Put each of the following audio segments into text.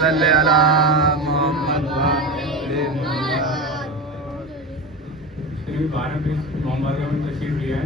صلی علی محمد بارہ پیس محمد میں تشریف لیا ہے.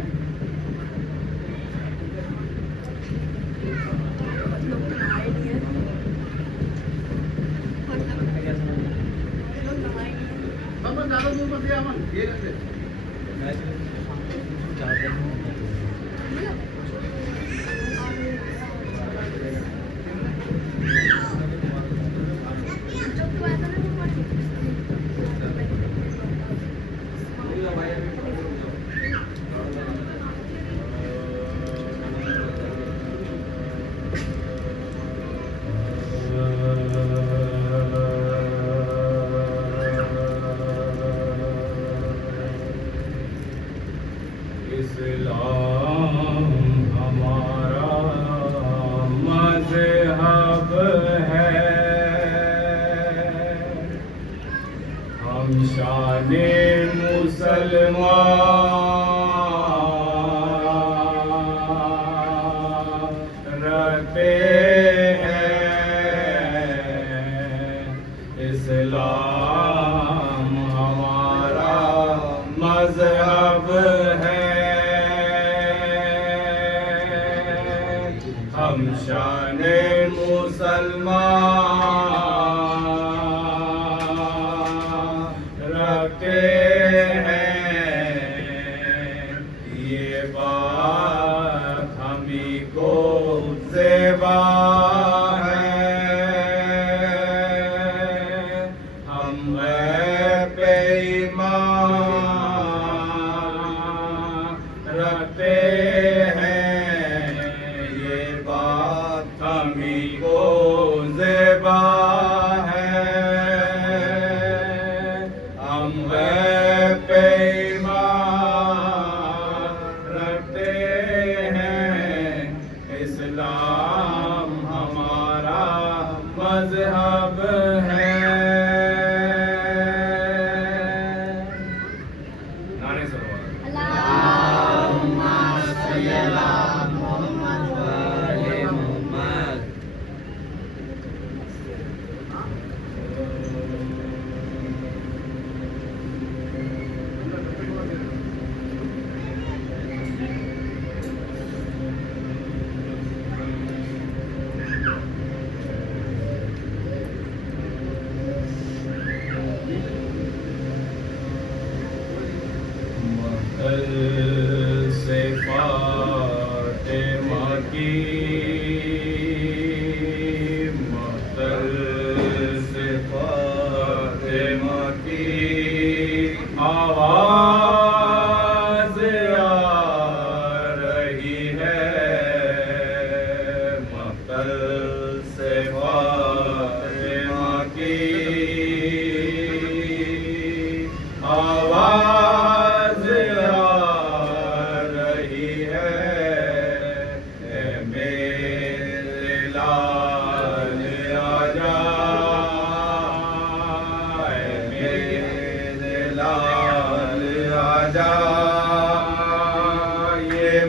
اسلام ہمارا مذہب ہے، ہم شان مسلمان رہتے ہیں. اسلام ہمارا مذہب ہے، ہم شان مسلمان رکھتے ہیں. یہ بات ہمیں کو زیبا ہے، ہم غیب پہ ایمان رکھتے ہیں. یہ بات ہمیں کو زیبا ہے، ہم غیب پہ ایمان رکھتے ہیں. اسلام ہمارا مذہب ہے. نعرہ سلوات. سے فاطمہ کی مقتل سے فاطمہ کی آواز آ رہی ہے. مقتل سے فاطمہ کی آواز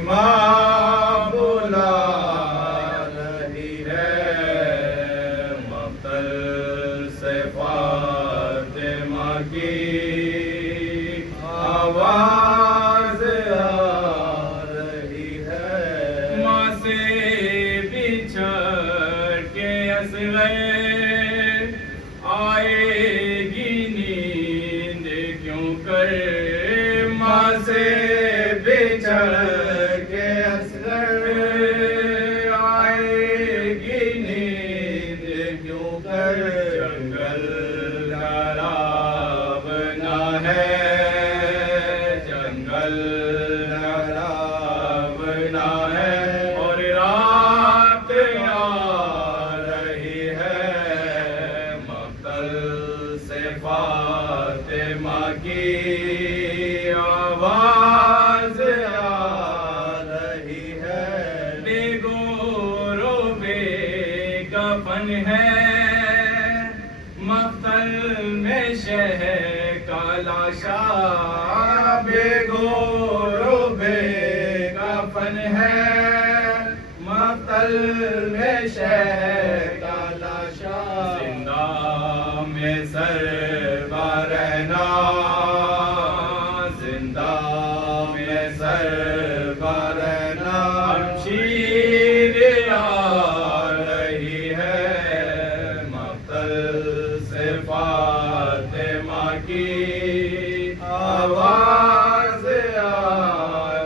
ماں بلا رہی ہے. مقتل سے فاطمہ کی آواز آ رہی ہے. ماں سے بچھڑ کے اصغر آئے گی نیند کیوں کر. ماں سے بچھڑ کے اصغر آئے گی نیند کیوں کر. جنگل ڈراونا ہے، جنگل ڈراونا ہے، اور رات آ رہی ہے. مقتل سے فاطمہ کی آواز آ رہی ہے. دیگو روبے کفن ہے، مقتل میں شہ کا لاشا. بیگو روبے کفن ہے، مقتل میں شہ کا لاشا. میں سرور رہنا زندہ میں سرور رہنا شمشیر آ رہی ہے مقتل سے فاطمہ کی آواز آ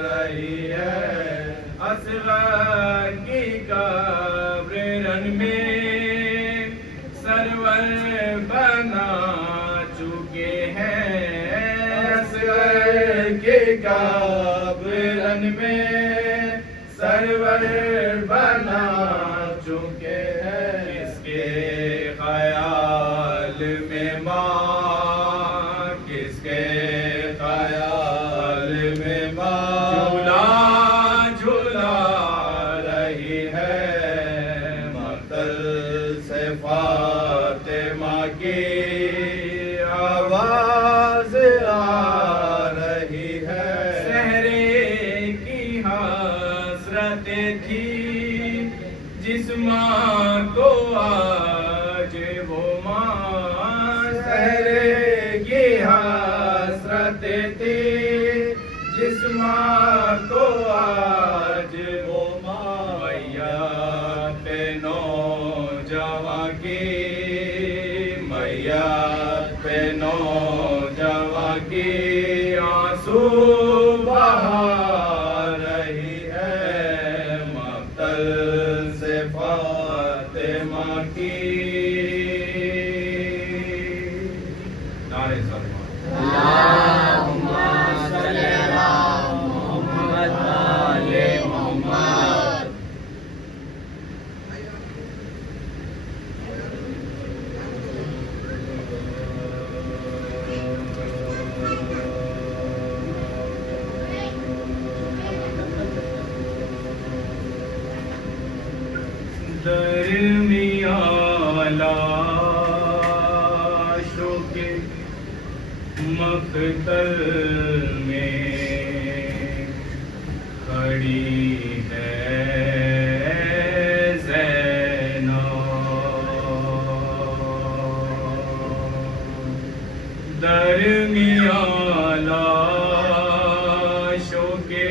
رہی ہے اصغر کی قبر رن میں سرور بنا چکے ہیں اصغر کی قبر رن میں سرور بنا چکے ہیں اس کے خیال میں ماں کس کے خیال میں ماں جھولا جھولا رہی ہے مقتل سے فاطمہ کی آواز آ رہی ہے سحرے کی حسرتیں تھی جس ماں کو آج وہ ماں سحرے کی حسرتیں تھی جس ماں کو آج وہ ماں میت پہ نوجواں کی میت پہ نوجواں کی آنسو بہا رہی ہے مقتل سے فاطمہ کی نعرہ سلمان اللہم صلی علی محمد آل محمد درمیان لاشوں کے مقتل میں کھڑی ہے زینب درمیان لاشوں کے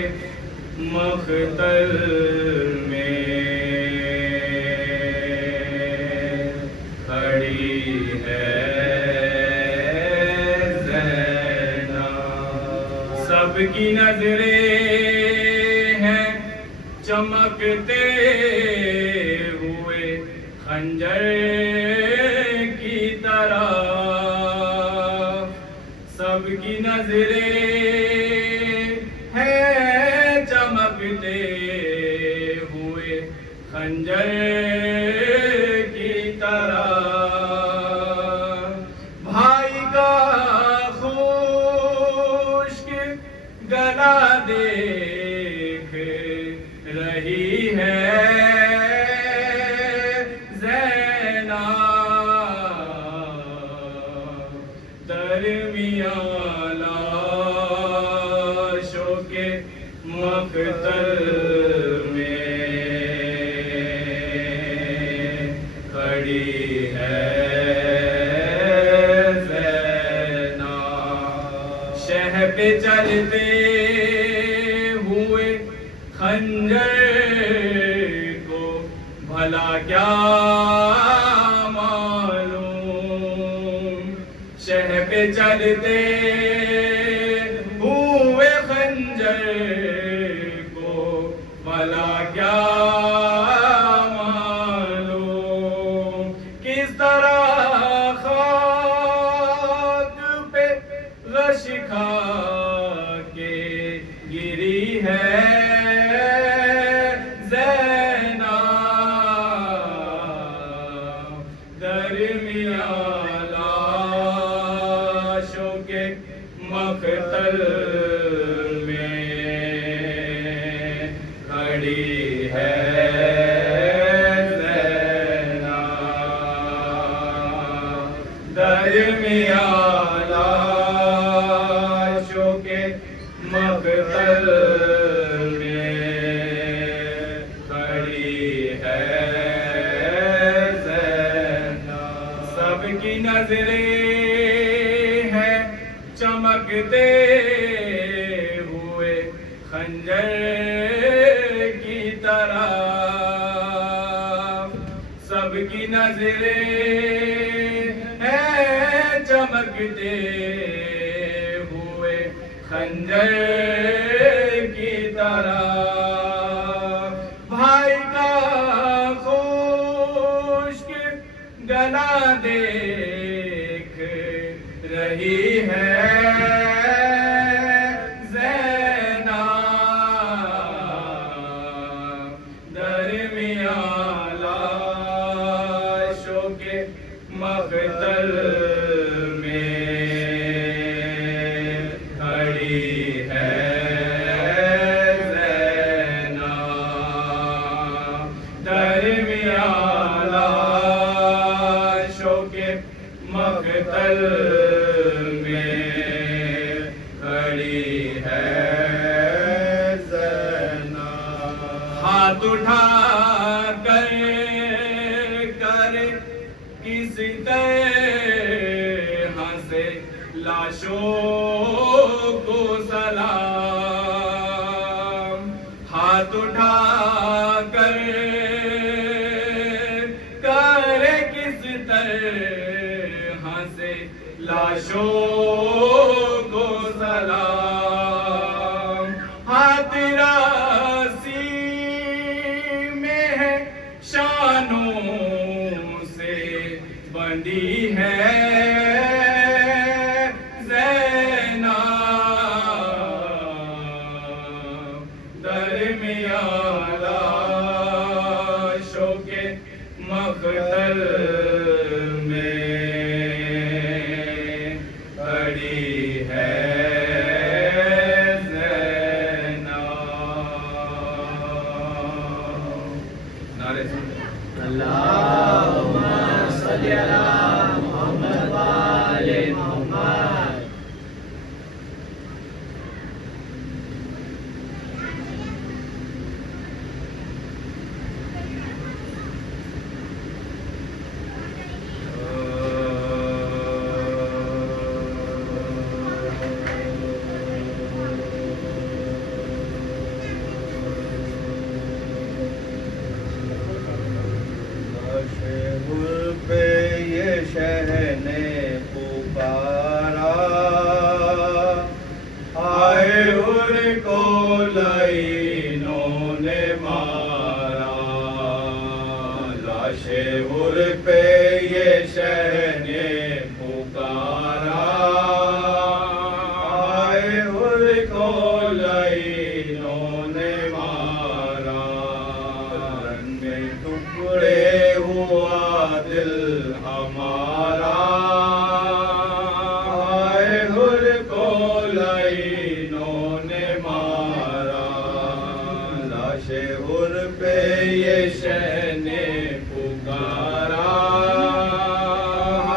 مقتل میں کھڑی ہے زینب سب کی نظریں ہیں چمکتے ہوئے خنجر کی طرح سب کی نظریں ہیں چمکتے ہوئے خنجر کی طرح بھائی کا خشک گلا دیکھ رہی ہے زینب درمیان لاشوں کے مقتل میں کھڑی ہے زینب شہ پہ چلتے ہوئے خنجر کو بھلا کیا معلوم شہ پہ چلتے ہوئے خنجر کو بھلا کیا معلوم کس طرح خاک پہ غش کھا کے گری ہے زینب درمیان لاشوں کے مقتل میں کھڑی ہے زینب درمیان لاشوں کے مقتل میں کھڑی ہے زینب سب کی نظریں ہیں چمکتے ہوئے خنجر کی طرح، سب کی نظریں ہیں چمکتے ہوئے خنجر کی طرح، بھائی کا خشک گلا دیکھ رہی ہے زینب، درمیان لاشوں کے مقتل میں کھڑی ہے زینب، درمیان لاشوں کے مقتل میں کھڑی ہے زینب، ہاتھ اٹھا کر کس طرح سے لاشوں کو سلام، ہاتھ اٹھا کر کس طرح سے لاشوں کو سلام، ہاتھ راسی میں ہے شانوں سے بندی ہے زینب، درمیان لاشوں کے مقتل میں کھڑی ہے زینب۔ نعرے سے اللہم صلی علی محمد و آل محمد۔ پہ یہ شہر نے پکارا، آئے ان کو لعینوں نے مارا، لاشے ور پہ یہ شہر نے پکارا، آئے ان کو لعینوں نے مارا، رن میں ٹکڑے ہوا دل ہمارا، آئے ہر کو لعینوں نے مارا، لاشے ہر پہ یہ شہ نے پکارا،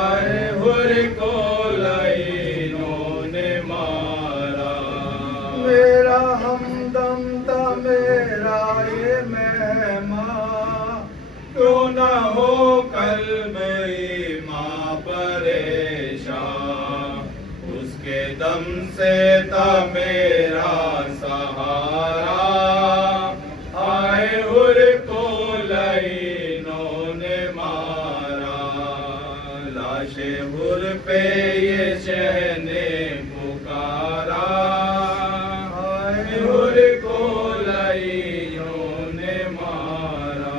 آئے ہر کو لعینوں نے مارا، میرا ہمدم تھا میرا یہ مہمان، کیوں نہ ہو قلب ایماں پریشان، اس کے دم سے تھا میرا سہارا، آئے ہر کو لعینوں نے مارا، لاشے ہر پہ یہ شہ نے پکارا، آئے ہر کو لعینوں نے مارا۔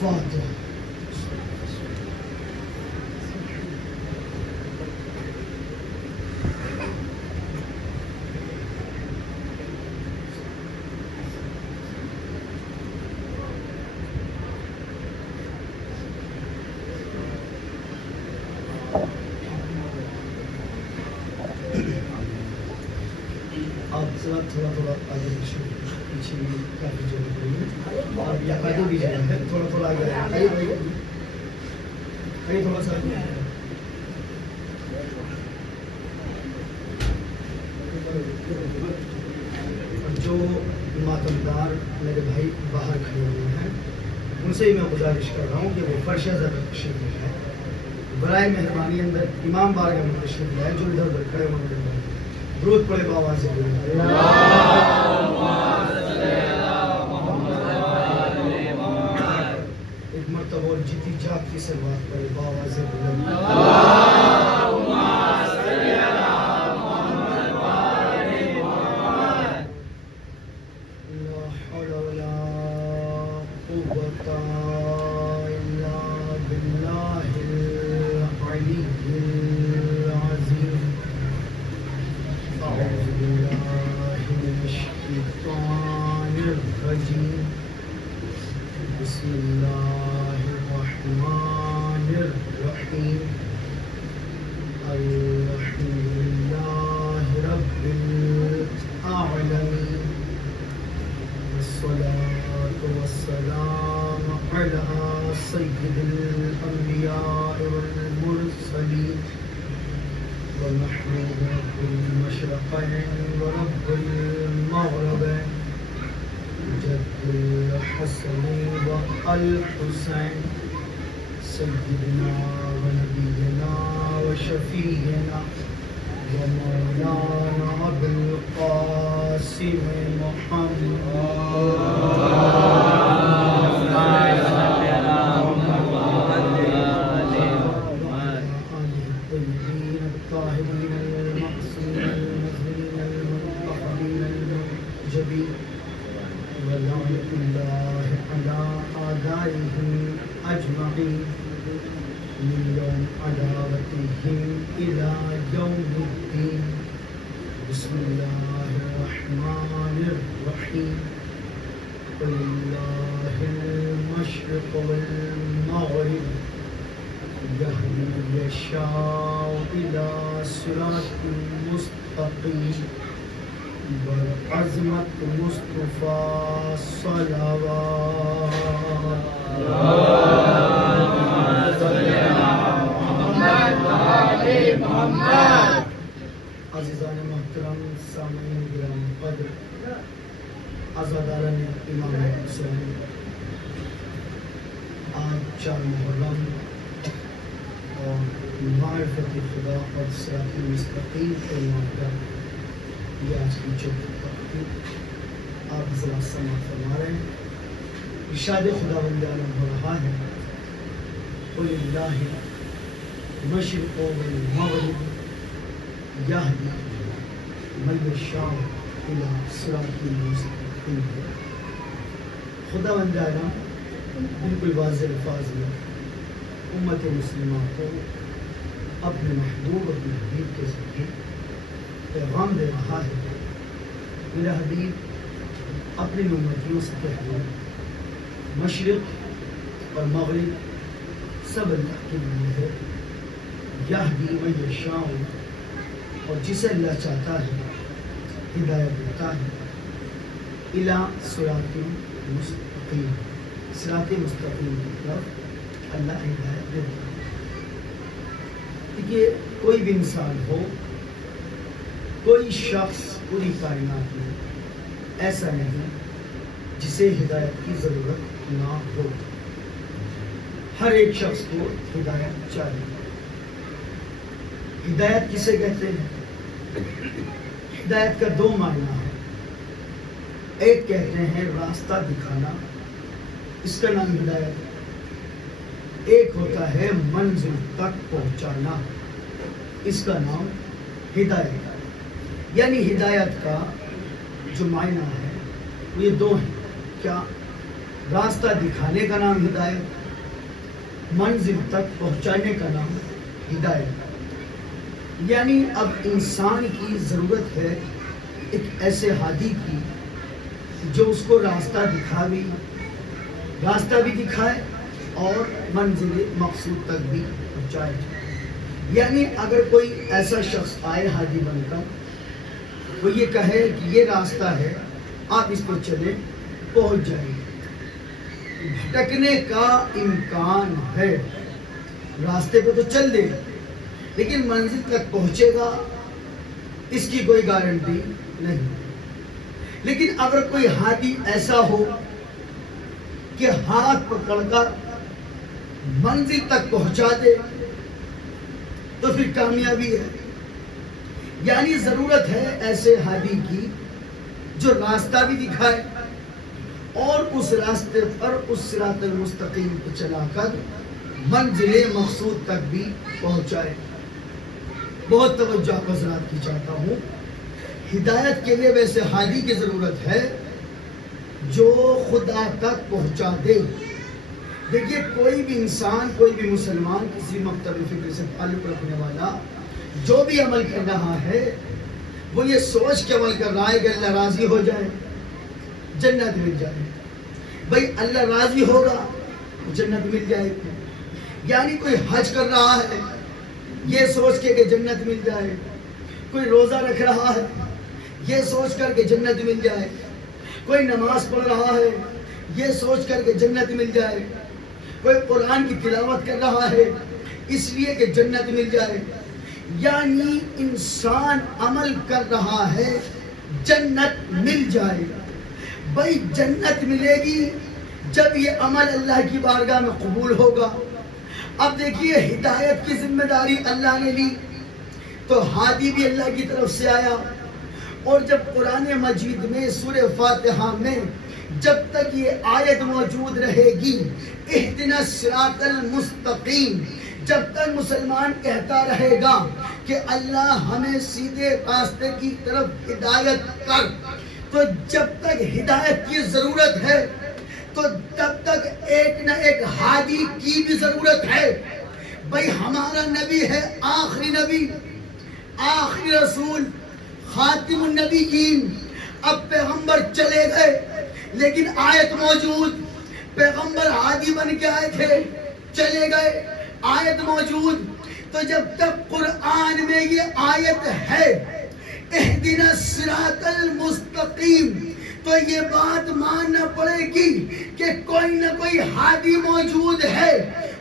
فاتحہ. آپ ذرا تھوڑا تھوڑا آگے پیچھے بھی کافی جگہ ہوئی اور یہ آگے بھی جگہ ہے تھوڑا تھوڑا آگے آئیے آئیے تھوڑا سا جو ماتمدار میرے بھائی باہر کھڑے ہوئے ہیں ان سے ہی میں گزارش کر رہا ہوں کہ وہ فرش ضرور تشریف لے جائیں برائے مہربانی اندر امام بارگاہ میں تشریف لائے جو ادھر ادھر کھڑے ہوئے ہیں درود پڑھے بآواز سے ایک مرتبہ اور جیتی جاگتی سلوات پڑھے بآواز بسم اللہ الرحمن الرحیم الحمد للہ رب العالمین والصلاة والسلام علی سید الانبیاء والمرسلین ونحمد رب المشرقین ورب المغربین جد الحسن والحسین سیدنا ونبینا وشفیعنا ومولانا بالقاسم ولعنة الله على أعدائهم أجمعين من يوم عداوتهم إلى يوم الدين بسم الله الرحمن الرحيم ولله المشرق والمغرب يهدي من يشاء إلى صراط مستقيم بعظمت مصطفیٰ صلوات عزیزان محترم سامعین گرام قدر عزاداران امام حسین آج 4 محرم اور معرفت خدا اور صراط مستقیم کے موقع یہ آج کی چوتھی تقریر آپ ذرا سماعت فرما رہے ہیں ارشاد خداوند عالم ہو رہا ہے قل اللہ مشرق والمغرب یہدی من یشاء الی صراط مستقیم. خداوند عالم بالکل واضح الفاظ میں امت مسلمہ کو اپنے محبوب اپنے حبیب کے ذریعے پیغام دے رہا ہے. میرا حبیب اپنی امتیوں سے کہہ دو مشرق اور مغرب سب اللہ کے لیے ہے. یہدی من یشاء اور جسے اللہ چاہتا ہے ہدایت دیتا ہے الی صراط مستقیم صراط مستقیم کی طرف اللہ ہدایت دیتا ہے. دیکھیے کوئی بھی انسان ہو کوئی شخص پوری کائنات میں ایسا نہیں جسے ہدایت کی ضرورت نہ ہو. ہر ایک شخص کو ہدایت چاہیے. ہدایت کسے کہتے ہیں؟ ہدایت کا 2 معنی ہے. ایک کہتے ہیں راستہ دکھانا، اس کا نام ہدایت. ایک ہوتا ہے منزل تک پہنچانا، اس کا نام ہدایت. یعنی ہدایت کا جو معنی ہے یہ دو ہیں. کیا؟ راستہ دکھانے کا نام ہدایت، منزل تک پہنچانے کا نام ہدایت. یعنی اب انسان کی ضرورت ہے ایک ایسے ہادی کی جو اس کو راستہ بھی دکھائے اور منزل مقصود تک بھی پہنچائے. یعنی اگر کوئی ایسا شخص آئے ہادی بن کر، وہ یہ کہے کہ یہ راستہ ہے، آپ اس پہ چلیں، پہنچ جائیں. بھٹکنے کا امکان ہے، راستے پہ تو چل دے لیکن منزل تک پہنچے گا اس کی کوئی گارنٹی نہیں. لیکن اگر کوئی ہادی ایسا ہو کہ ہاتھ پکڑ کر منزل تک پہنچا دے تو پھر کامیابی ہے. یعنی ضرورت ہے ایسے ہادی کی جو راستہ بھی دکھائے اور اس راستے پر اس صراط المستقیم کو چلا کر منزل مقصود تک بھی پہنچائے. بہت توجہ حضرات کی چاہتا ہوں. ہدایت کے لیے ویسے ہادی کی ضرورت ہے جو خدا تک پہنچا دے. دیکھیے کوئی بھی انسان، کوئی بھی مسلمان کسی مکتب فکر سے تعلق رکھنے والا جو بھی عمل کر رہا ہے وہ یہ سوچ کے عمل کر رہا ہے کہ اللہ راضی ہو جائے، جنت مل جائے. بھائی اللہ راضی ہوگا جنت مل جائے گی. یعنی کوئی حج کر رہا ہے یہ سوچ کے کہ جنت مل جائے، کوئی روزہ رکھ رہا ہے یہ سوچ کر کہ جنت مل جائے، کوئی نماز پڑھ رہا ہے یہ سوچ کر کہ جنت مل جائے، کوئی قرآن کی تلاوت کر رہا ہے اس لیے کہ جنت مل جائے. یعنی انسان عمل کر رہا ہے جنت مل جائے. بھائی جنت ملے گی جب یہ عمل اللہ کی بارگاہ میں قبول ہوگا. اب دیکھیے ہدایت کی ذمہ داری اللہ نے لی تو ہادی بھی اللہ کی طرف سے آیا. اور جب قرآن مجید میں سورہ فاتحہ میں جب تک یہ آیت موجود رہے گی اہدنا الصراط المستقیم، جب تک مسلمان کہتا رہے گا کہ اللہ ہمیں سیدھے راستے کی طرف ہدایت کر، تو جب تک ہدایت کی ضرورت ہے تو تب تک ایک نہ ایک ہادی کی بھی ضرورت ہے. بھائی ہمارا نبی ہے آخری نبی، آخری رسول، خاتم النبیین. اب پیغمبر چلے گئے لیکن آیت موجود. پیغمبر ہادی بن کے آئے تھے، چلے گئے، آیت موجود. تو جب تک قرآن میں یہ آیت ہے اہدنا الصراط المستقیم تو یہ بات ماننا پڑے گی کہ کوئی نہ کوئی ہادی موجود ہے.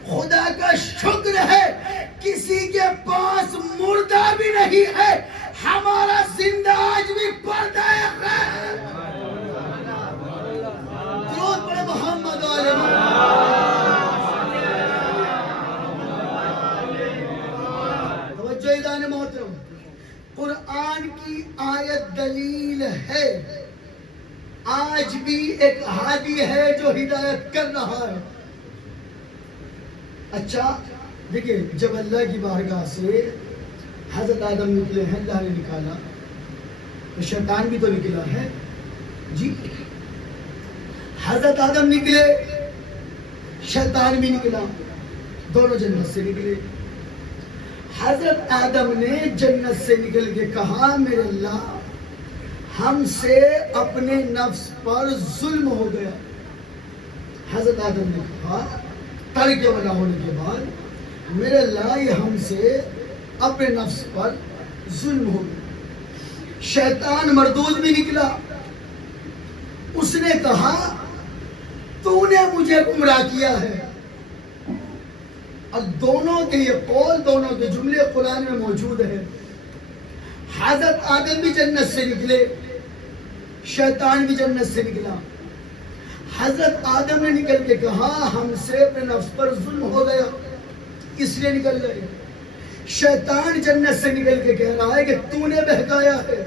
خدا کا شکر ہے کسی کے پاس مردہ بھی نہیں ہے، ہمارا زندہ آج بھی پردہ خیر. درود پڑھے محمد علیہ توجہ دان محترم. قرآن کی آیت دلیل ہے. آج بھی ایک ہادی ہے جو ہدایت کر رہا ہے. اچھا دیکھیں جب اللہ کی بارگاہ سے حضرت آدم نکلے ہیں، اللہ نے نکالا تو شیطان بھی تو نکلا ہے. جی حضرت آدم نکلے، شیطان بھی نکلا، دونوں جنت سے نکلے. حضرت آدم نے جنت سے نکل کے کہا میرے اللہ ہم سے اپنے نفس پر ظلم ہو گیا. حضرت آدم نے کہا ترک ولا ہونے کے بعد میرے اللہ یہ ہم سے اپنے نفس پر ظلم ہو گیا. شیطان مردود بھی نکلا، اس نے کہا تو نے مجھے گمراہ کیا ہے. اب دونوں کے یہ قول، دونوں کے جملے قرآن میں موجود ہیں. حضرت آدم بھی جنت سے نکلے، شیطان بھی جنت سے نکلا. حضرت آدم نے نکل کے کہا ہم سے اپنے نفس پر ظلم ہو گیا اس لیے نکل گئے. شیطان جنت سے نکل کے کہہ رہا ہے کہ تو نے بہکایا ہے،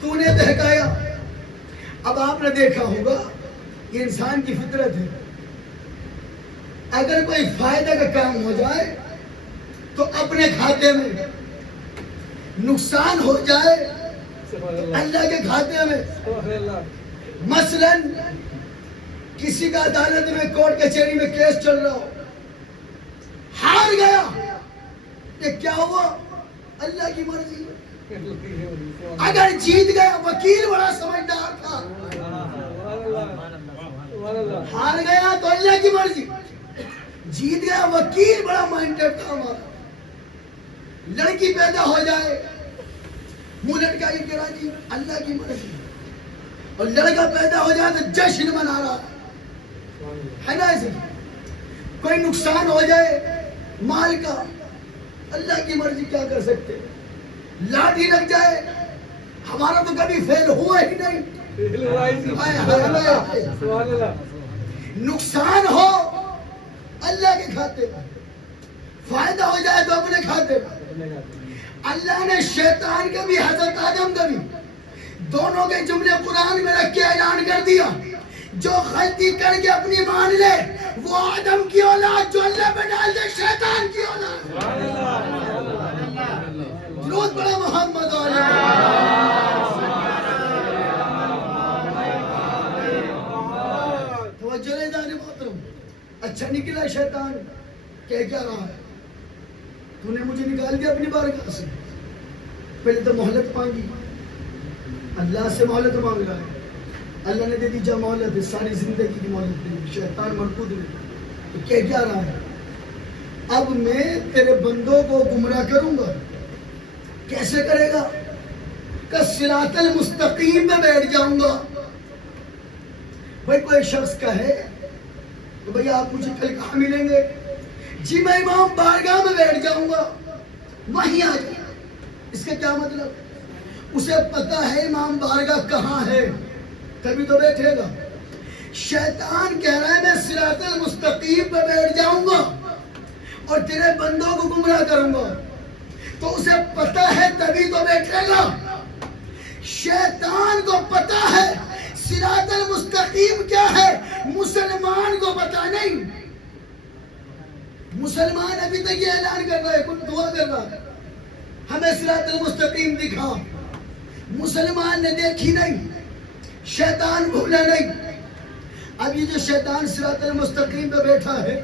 تو نے بہکایا. اب آپ نے دیکھا ہوگا یہ انسان کی فطرت ہے، اگر کوئی فائدہ کا کام ہو جائے تو اپنے کھاتے میں، نقصان ہو جائے اللہ کے کھاتے میں مثلاً کسی کا عدالت میں کورٹ کچہری میں کیس چل رہا ہو، ہار گیا، یہ کیا ہوا؟ اللہ کی مرضی۔ اگر جیت گیا، وکیل بڑا سمجھدار تھا، ہار گیا تو اللہ کی مرضی، جیت گیا وکیل بڑا مائنڈڈ تھا ہمارا۔ لڑکی پیدا ہو جائے، منہ لٹکائی کے راضی، اللہ کی مرضی، اور لڑکا پیدا ہو جائے تو جشن منا رہا ہے نا ایسے۔ کوئی نقصان ہو جائے مال کا، اللہ کی مرضی، کیا کر سکتے۔ لاٹھی لگ جائے، ہمارا تو کبھی فیل ہوا ہی نہیں۔ نقصان ہو اللہ کے کھاتے میں، فائدہ ہو جائے تو اپنے کھاتے میں۔ اللہ نے شیطان کا بھی حضرت آدم کا بھی دونوں کے جملے قرآن میں رکھ کے اعلان کر دیا، جو غلطی کر کے اپنی مان لے وہ آدم کی اولاد، جو اللہ پہ ڈال دے شیطان کی اولاد۔ درود پڑھو محمد توجہ لے جانے محترم۔ اچھا نکلا شیطان، کہہ کیا رہا ہے؟ تو نے مجھے نکال دیا اپنی بارگاہ سے، پہلے تو مہلت مانگی، اللہ سے مہلت مانگ رہا ہے، اللہ نے دے دی جا مہلت ہے، ساری زندگی کی مہلت دے دی، شیطان مرکود ہے، تو کہہ کیا رہا ہے؟ اب میں تیرے بندوں کو گمراہ کروں گا۔ کیسے کرے گا؟ کہ صراط المستقیم میں بیٹھ جاؤں گا۔ بھائی کوئی شخص کہے تو بھئی آپ مجھے کل کہاں ملیں گے؟ جی میں امام بارگاہ میں بیٹھ جاؤں گا، وہیں آ جائے۔ اس کا کیا مطلب؟ اسے پتا ہے امام بارگاہ کہاں ہے، تبھی تو بیٹھے گا۔ شیطان کہہ رہا ہے میں صراط المستقیم پہ بیٹھ جاؤں گا اور تیرے بندوں کو گمراہ کروں گا، تو اسے پتا ہے تبھی تو بیٹھے گا۔ شیطان کو پتا ہے صراط المستقیم کیا ہے، مسلمان کو پتا نہیں۔ مسلمان ابھی تک یہ اعلان کر رہا ہے، کچھ دعا کر رہا ہے ہمیں صراط المستقیم دکھا، مسلمان نے دیکھی نہیں، شیطان بھولا نہیں۔ اب یہ جو شیطان صراط المستقیم پہ بیٹھا ہے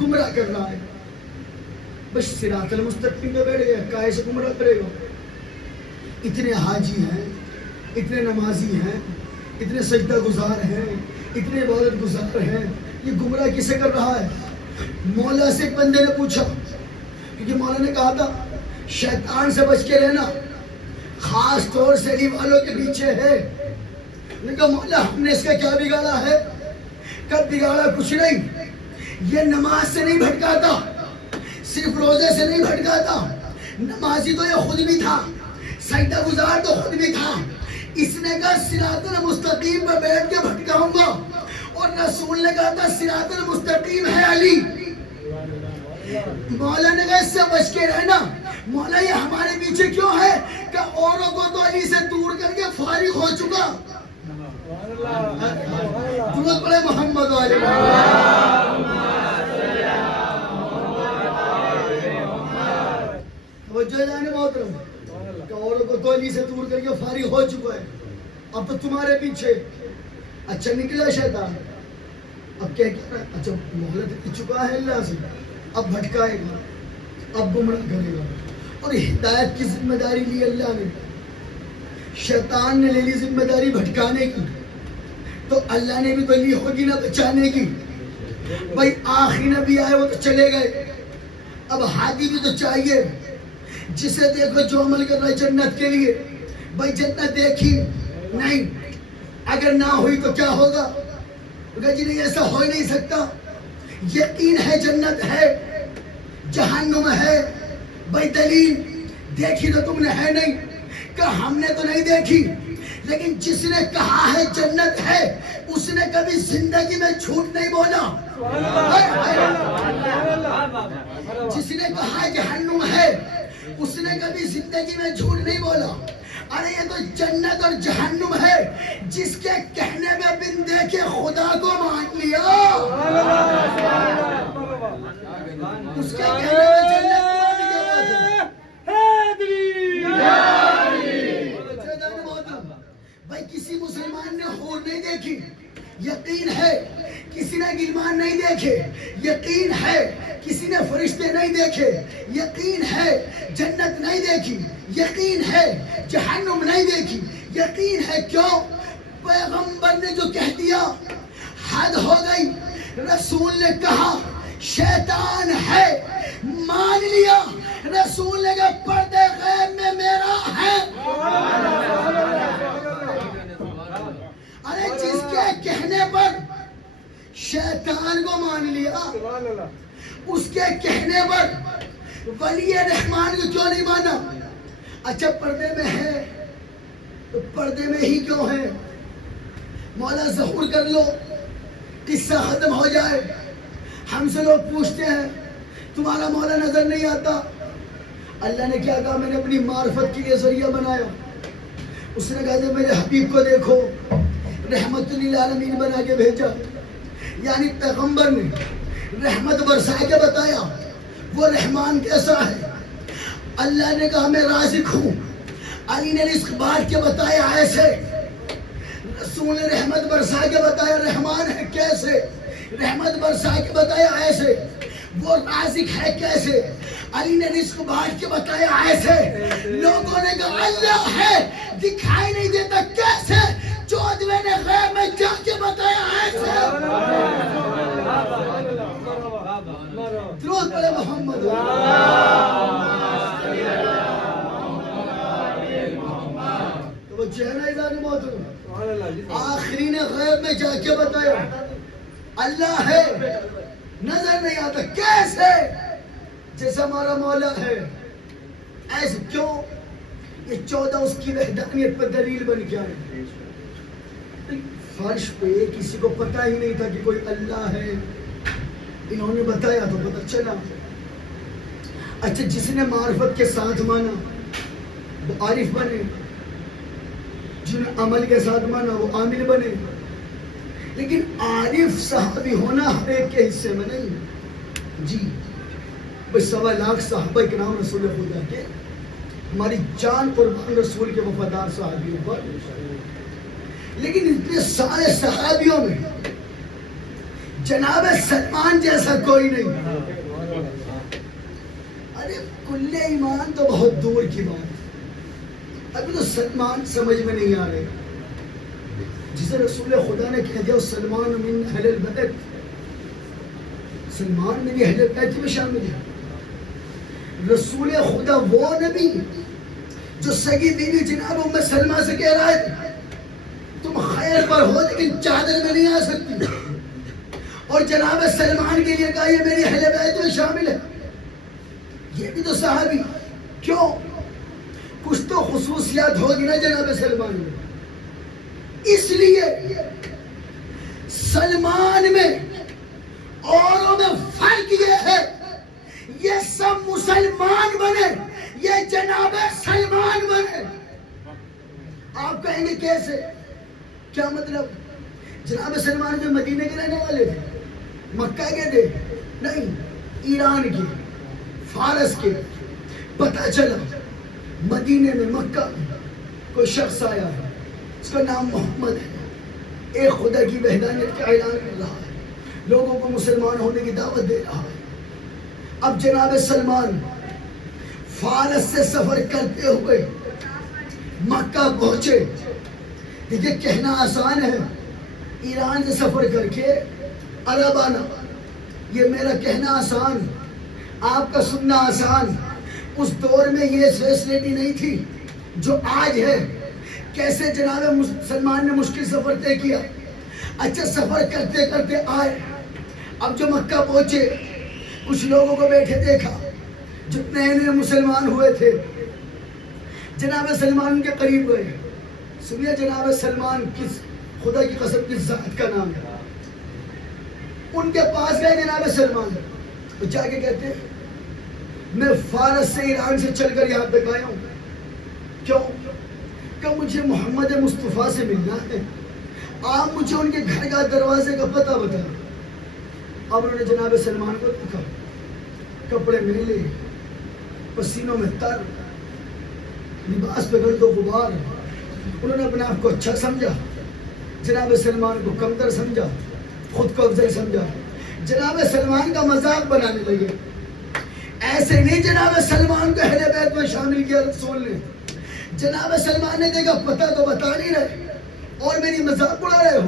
گمراہ کر رہا ہے، بس صراط المستقیم پہ بیٹھ گیا، کائے سے گمراہ کرے گا؟ اتنے حاجی ہیں، اتنے نمازی ہیں، اتنے سجدہ گزار ہیں، اتنے عبادت گزار ہیں، یہ گمراہ کسے کر رہا ہے؟ مولا سے ایک بندے نے پوچھا، کیونکہ مولا نے کہا تھا شیطان سے بچ کے رہنا، خاص طور سے علی والوں کے پیچھے ہے۔ نے کہا مولا ہم نے اس کا کیا بگاڑا ہے؟ کب بگاڑا؟ کچھ نہیں، یہ نماز سے نہیں بھٹکاتا، صرف روزے سے نہیں بھٹکاتا، نمازی تو یہ خود بھی تھا، سجدہ گزار تو خود بھی تھا۔ اس نے کہا صراط المستقیم پہ بیٹھ کے بھٹکاؤں گا، اور رسول نے کہا تھا صراط المستقیم ہے علی۔ مولا نے کہا اس سے بچ کے رہنا۔ مولا یہ ہمارے پیچھے کیوں ہے؟ کہ اوروں کو تو علی سے دور کر کے فارغ ہو چکا۔ درود پڑھے محمد والے توجہ جانے محترم، کہ اوروں کو تو علی سے دور کر کے فارغ ہو چکا ہے، اب تو تمہارے پیچھے۔ اچھا نکلا شیطان، اب کیا کہہ رہا ہے؟ اچھا مہلت دے چکا ہے اللہ سے، اب بھٹکائے گا، اب گمراہ کرے گا، اور ہدایت کی ذمہ داری لی اللہ نے، شیطان نے لے لی ذمہ داری بھٹکانے کی، تو اللہ نے بھی تو لی ہوگی نا بچانے کی۔ بھائی آخری نبی آئے وہ تو چلے گئے، اب ہادی بھی تو چاہیے، جسے دیکھو جو عمل کر رہا ہے جنت کے لیے۔ بھائی جنت دیکھی نہیں، اگر نہ ہوئی تو کیا ہوگا؟ جی نہیں ایسا ہو ہی نہیں سکتا، یقین ہے جنت ہے، جہنم ہے۔ بھائی دلیل دیکھی تو تم نے ہے نہیں، کہ ہم نے تو نہیں دیکھی، لیکن جس نے کہا ہے جنت ہے اس نے کبھی زندگی میں جھوٹ نہیں بولا۔ جس نے کہا جہنم ہے اس نے کبھی زندگی میں جھوٹ نہیں بولا۔ ارے یہ تو جنت اور جہنم ہے، جس کے کہنے میں بن دیکھے خدا کو مان لیا، اس کے کہنے میں جنت کو مان لیا۔ بھائی کسی مسلمان نے حور نہیں دیکھی، یقین ہے کسی نے غلمان نہیں دیکھے، یقین ہے کسی نے فرشتے نہیں دیکھے، یقین ہے جنت نہیں دیکھی، یقین ہے جہنم نہیں دیکھی، یقین ہے کیوں؟ پیغمبر نے جو کہہ دیا حد ہو گئی، رسول نے کہا شیطان ہے، مان لیا، رسول نے کہا پردے غیب میں میرا ہے۔ ارے جس کے کہنے پر شیطان کو مان لیا، اس کے کہنے پر ولی رحمان کو کیوں نہیں مانا؟ اچھا پردے میں ہے تو پردے میں ہی کیوں ہے؟ مولا ظہور کر لو، قصہ ختم ہو جائے۔ ہم سے لوگ پوچھتے ہیں تمہارا مولا نظر نہیں آتا؟ اللہ نے کیا کہا؟ میں نے اپنی معرفت کے لیے ذریعہ بنایا۔ اس نے کہا میرے حبیب کو دیکھو، رحمت للعالمین بنا کے بھیجا، یعنی پیغمبر نے رحمت برسا کے بتایا وہ رحمان کیسا ہے۔ اللہ نے کہا میں رازق ہوں، علی نے رزق بانٹ کے بتایا ایسے، رسول نے رحمت برسا کے بتایا رحمان ہے کیسے، رحمت برسا کے بتایا ایسے، وہ رازق ہے کیسے، علی نے رزق بانٹ کے بتایا ایسے۔ لوگوں نے کہا اللہ ہے دکھائی نہیں دیتا کیسے، 14ویں نے غیب میں جا کے بتایا ایسے۔ درود پڑھے محمد۔ تو وہ چہرہ ادھر محترم آخری نے غیب میں جا کے بتایا اللہ ہے، نظر نہیں آتا کیسے، جیسا ہمارا مولا ہے ایسے۔ کیوں؟ یہ 14 اس کی وحدانیت پر دلیل بن کے آئے۔ فرش پہ کسی کو پتہ ہی نہیں تھا کہ کوئی اللہ ہے، انہوں نے بتایا تو پتہ چلا۔ اچھا جس نے معرفت کے ساتھ مانا وہ عارف بنے، جن نے عمل کے ساتھ مانا وہ عامل بنے۔ لیکن عارف صحابی ہونا ہر ایک کے حصے میں نہیں۔ جی بھئی 1.25 لاکھ صحابہ کرام رسول خدا کے، ہماری جان قربان رسول کے وفادار صحابیوں پر، لیکن اتنے سارے صحابیوں میں جناب سلمان جیسا کوئی نہیں۔ ارے کل ایمان تو بہت دور کی بات، ابھی تو سلمان سمجھ میں نہیں آ رہے، جسے رسول خدا نے کہہ دیا سلمان من اہل البیت، سلمان من اہل البیت میں شامل ہے۔ رسول خدا وہ نبی جو سگی بیوی جناب ام سلمہ سے کہہ رہا ہے تم خیر پر ہو لیکن چادر میں نہیں آ سکتی، اور جناب سلمان کے لیے کہا یہ میری اہل بیت میں شامل ہے۔ یہ بھی تو صحابی، کیوں؟ کچھ تو خصوصیات ہوگی نا جناب سلمان میں۔ اس لیے سلمان میں اوروں میں فرق یہ ہے، یہ سب مسلمان بنے، یہ جناب سلمان بنے۔ آپ کہیں گے کیسے؟ کیا مطلب؟ جناب سلمان جو مدینے کے رہنے والے تھے، مکہ کے تھے نہیں، ایران کے، فارس کے۔ پتہ چلا مدینے میں مکہ میں کوئی شخص آیا ہے، اس کا نام محمد ہے، ایک خدا کی وحدانیت کا اعلان کر رہا ہے، لوگوں کو مسلمان ہونے کی دعوت دے رہا ہے۔ اب جناب سلمان فارس سے سفر کرتے ہوئے مکہ پہنچے۔ دیکھیں کہنا آسان ہے، ایران سے سفر کر کے عرب آنا، یہ میرا کہنا آسان، آپ کا سننا آسان۔ اس دور میں یہ فیسلٹی نہیں تھی جو آج ہے۔ کیسے جناب سلمان نے مشکل سفر طے کیا۔ اچھا سفر کرتے کرتے آئے، اب جو مکہ پہنچے کچھ لوگوں کو بیٹھے دیکھا جو نئے نئے مسلمان ہوئے تھے، جناب سلمان کے قریب گئے۔ سنیے جناب سلمان کس خدا کی قسم کس ذات کا نام ہے۔ ان کے پاس گئے جناب سلمان، جا کے کہتے میں فارس سے ایران سے چل کر یہاں تک آیا ہوں، کیوں؟ کہ مجھے محمد مصطفیٰ سے ملنا ہے، آپ مجھے ان کے گھر کا دروازے کا پتہ بتا۔ اب انہوں نے جناب سلمان کو دیکھا، کپڑے میلے، پسینوں میں تر، لباس پہ گرد و غبار، انہوں نے اپنے آپ کو اچھا سمجھا، جناب سلمان کو کمتر سمجھا، خود کو افضل سمجھا، جناب سلمان کا مذاق بنانے لگے. ایسے نہیں جناب سلمان کو اہل بیت میں شامل کیا رسول نے. جناب سلمان نے دیکھا پتہ تو بتا نہیں رہے اور میری مذاق اڑا رہے ہو.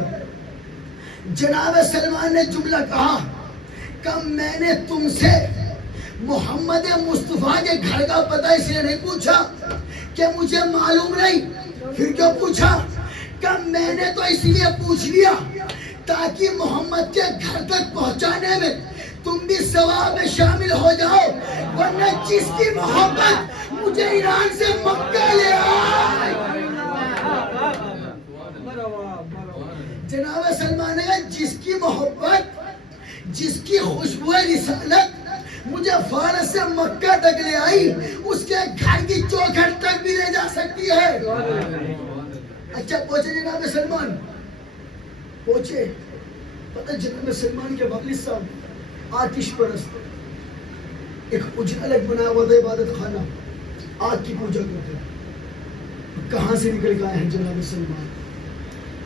جناب سلمان نے جملہ کہا کہ میں نے تم سے محمد مصطفیٰ کے گھر کا پتہ اس لیے نہیں پوچھا کہ مجھے معلوم نہیں. پھر کیوں پوچھا؟ کہ میں نے تو اس لیے پوچھ لیا تاکہ محمد کے گھر تک پہنچانے میں تم بھی ثواب میں شامل ہو جاؤ، ورنہ جس کی محبت مجھے ایران سے مکہ لے آئے. جناب سلمان نے کہا جس کی محبت، جس کی خوشبو رسالت مجھے فارس سے مکہ تک لے آئی، اس کے گھر کی چوکھٹ تک بھی لے جا سکتی ہے. اچھا پہنچے جناب سلمان، پہنچے. پتہ جناب سلمان کے والد صاحب آتش پرست، ایک اجالت بنا ہوا تھا عبادت خانہ، آگ کی پوجا کرتے. کہاں سے نکل گئے ہیں جناب سلمان؟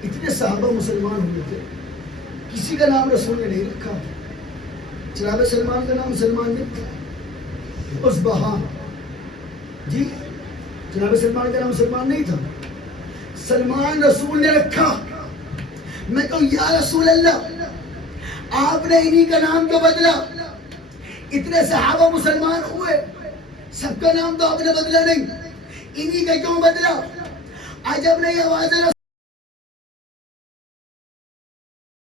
اتنے صحابہ مسلمان ہوئے تھے، کسی کا نام رسول نے نہیں رکھا. جناب سلمان کا نام سلمان نہیں تھا، اس بہا جی جناب سلمان کا نام سلمان نہیں تھا، سلمان رسول نے رکھا. میں کہوں یا رسول اللہ آپ نے انہی کا نام کیوں بدلا؟ اتنے صحابہ مسلمان ہوئے، سب کا نام تو آپ نے بدلا نہیں، انہی کا کیوں بدلا؟ عجب نہیں آواز